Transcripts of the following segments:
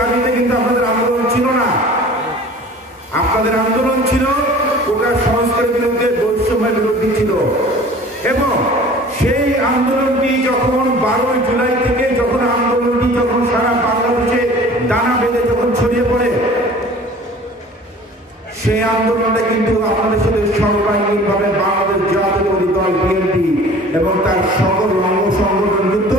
দাবিতে কিন্তু আপনাদের আন্দোলন ছিল না। আপনাদের আন্দোলন ছিল কোটা সংস্কারের বিরুদ্ধে, বৈষম্যের বিরুদ্ধে ছিল। এবং সেই আন্দোলনটি যখন 12 জুলাই থেকে যখন আন্দোলনটি যখন সারা বাংলাদেশে দানা বেঁধে যখন ছড়িয়ে পড়ে, সেই আন্দোলনটা কিন্তু আপনাদের সাথে সর্বাঙ্গীনভাবে বাংলাদেশ জাতীয়তাবাদী দল বিএনপি এবং তার সকল অঙ্গ সংগঠন কিন্তু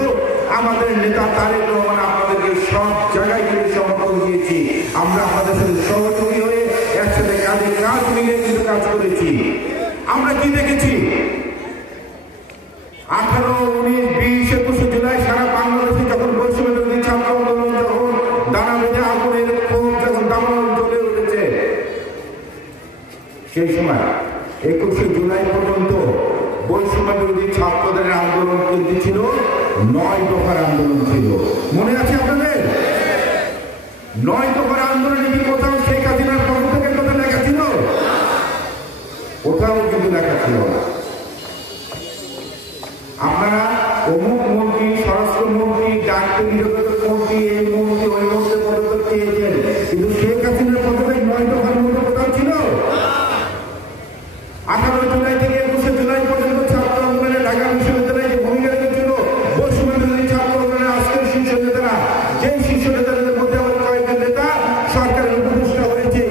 আমাদের নেতা তারেক রহমান আপনাদেরকে সব জায়গায় কিন্তু সমর্থন দিয়েছি। আমরা আপনাদের সাথে সহযোগী হয়ে একসাথে কাজে কাজ মিলিয়ে কিন্তু কাজ করেছি। আমরা কি দেখেছি? 18, 19, 20, 21 জুলাই সারা বাংলাদেশে যখন বৈষম্য বিরোধী ছাত্র আন্দোলন যখন দানা বেঁধে আগুনের ক্ষোভ যখন দাবানল জ্বলে উঠেছে, সেই সময় 21 জুলাই পর্যন্ত বৈষম্য বিরোধী ছাত্রদের আন্দোলন কিন্তু ছিল 9 দফার আন্দোলন ছিল। মনে আছে আপনাদের? 9 দফার আন্দোলনে কি কোথাও শেখ হাসিনার পক্ষ থেকে কথা লেখা ছিল? কোথাও কিন্তু লেখা ছিল না। আপনারা অমুক মন্ত্রী, স্বরাষ্ট্রমন্ত্রী, ডাক্তার নিরাপত্তা মন্ত্রী, এই মন্ত্রী, ওই মন্ত্রী পদত্যাগ চেয়েছেন, কিন্তু শেখ হাসিনার পক্ষ থেকে 9 দফার মধ্যে কোথাও ছিল? 18 জুলাই থেকে 21 জুলাই পর্যন্ত ছাত্র আন্দোলনে ঢাকা বিশ্ববিদ্যালয়ে যে ভূমিকা রেখেছিল বৈষম্য বিরোধী ছাত্র আন্দোলনের আজকের শীর্ষ নেতারা, যেই শীর্ষ নেতাদের মধ্যে আবার কয়েকজন নেতা সরকারের উপদেষ্টা হয়েছে।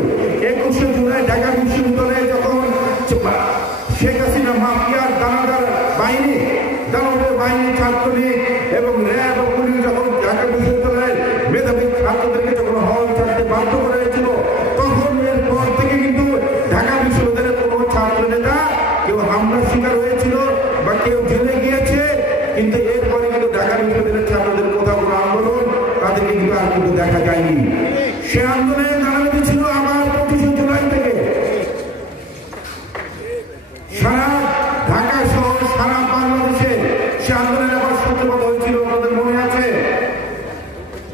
21 জুলাই ঢাকা বিশ্ববিদ্যালয়ে যখন শেখ হাসিনা মাফিয়ার দানাদার বাহিনী, দানবের বাহিনী, ছাত্রলীগ এবং র্যাব ও পুলিশ যখন ঢাকা বিশ্ববিদ্যালয়ের মেধাবী ছাত্রদেরকে যখন হল ছাড়তে বাধ্য করা হয়েছিল, তখন এরপর থেকে কিন্তু ঢাকা বিশ্ববিদ্যালয়ের কোনো ছাত্র নেতা কেউ হামলার শিকার হয়েছিল বা কেউ জেলে গিয়েছে, কিন্তু এরপরে কিন্তু ঢাকা বিশ্ববিদ্যালয়ের ছাত্রদের কোথাও কোনো আন্দোলন তাদেরকে কিন্তু আর কিন্তু দেখা যায়নি। সে আন্দোলনের দাঁড়ানো ছিল আবার 25 জুলাই থেকে সারা ঢাকা সহ সারা বাংলাদেশে সে আন্দোলনের আবার সূত্রপাত হয়েছিল। আপনাদের মনে আছে?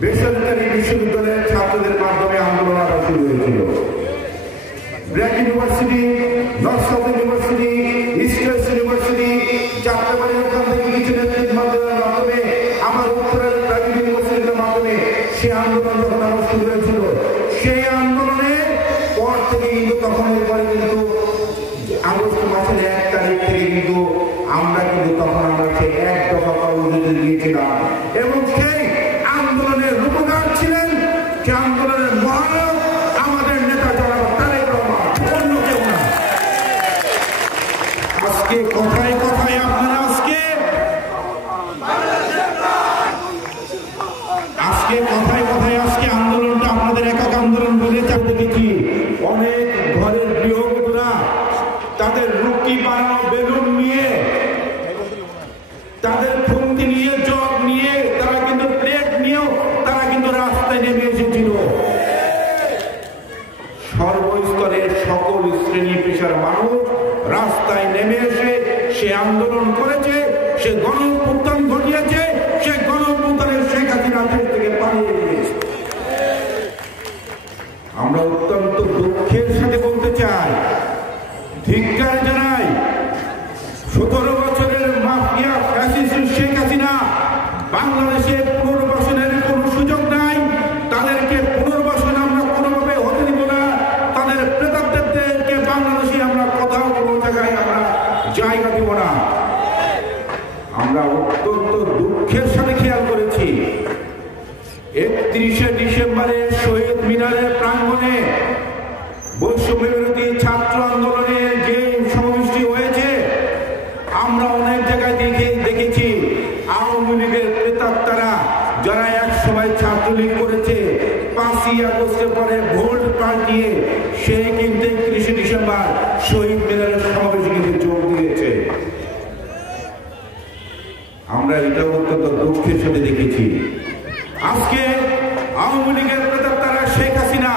বেসরকারি বিশ্ববিদ্যালয়ের ছাত্রদের মাধ্যমে আন্দোলন আবার শুরু হয়েছিল। BRAC university, north south university, east west university, যাত্রাবাড়ির ওখান থেকে কিছু নেতৃত্বের মাধ্যমে আমার উত্তরের প্রাইভেট ইউনিভার্সিটির মাধ্যমে সে আন্দোলন যখন আবার শুরু হয়েছিল, সেই আন্দোলনের পর থেকে কিন্তু তখন এরপরে কিন্তু আগস্ট মাসের 1 তারিখ থেকে কিন্তু আমরা কিন্তু তখন আমরা সেই 1 দফা কর্মসূচি দিয়েছিলাম এবং সেই আন্দোলনের রূপকার ছিলেন, সে আন্দোলনের মহানায়ক আমাদের নেতা জনাব তারেক রহমান, অন্য কেউ না। আজকে কথায় কথায় আপনারা আজকে আন্দোলনটা আপনাদের একক আন্দোলন বলে চাপতে দেখি। অনেক ঘরের গৃহবধূরা তাদের রুটি বানানো বেলুন নিয়ে, তাদের খুন্তি নিয়ে, জগ নিয়ে, তারা কিন্তু প্লেট নিয়েও তারা কিন্তু রাস্তায় নেমে এসেছিল। সর্বস্তরের সকল শ্রেণী পেশার মানুষ রাস্তায় নেমে এসে সে আন্দোলন করেছে, সে গণঅভ্যুত্থান ঘটিয়েছে, সে গণঅভ্যুত্থানের শেখ হাসিনা দেশ থেকে পালিয়ে গিয়েছে। আমরা অত্যন্ত দুঃখের সাথে বলতে চাই, ধিক্কার জানাই, 17 বছরের মাফিয়া ফ্যাসিস্ট শেখ হাসিনা বাংলাদেশে পুনর্বাসনের কোন সুযোগ নাই। তাদেরকে পুনর্বাসন আমরা কোনোভাবে হতে দিব না। তাদের প্রেতাত্মদেরকে বাংলাদেশে আমরা কোথাও কোনো জায়গায় আমরা জায়গা দিব না। আমরা অত্যন্ত দুঃখের সাথে খেয়াল করেছি 31শে ডিসেম্বরের শহীদ মিনারের প্রাঙ্গণে বৈষম্য বিরোধী ছাত্র আন্দোলনের যে সমাবেশটি হয়েছে, আমরা অনেক জায়গায় দেখেছি আওয়ামী লীগের প্রেতাত্মারা যারা এক সময় ছাত্রলীগ করেছে, 5ই আগস্টের পরে ভোট পাল্টিয়ে সে কিন্তু 31শে ডিসেম্বর শহীদ মিনারের সমাবেশে কিন্তু যোগ দিয়েছে। আমরা এটা অত্যন্ত দুঃখের সাথে দেখেছি। আজকে আওয়ামী লীগের প্রেতাত্মারা শেখ হাসিনা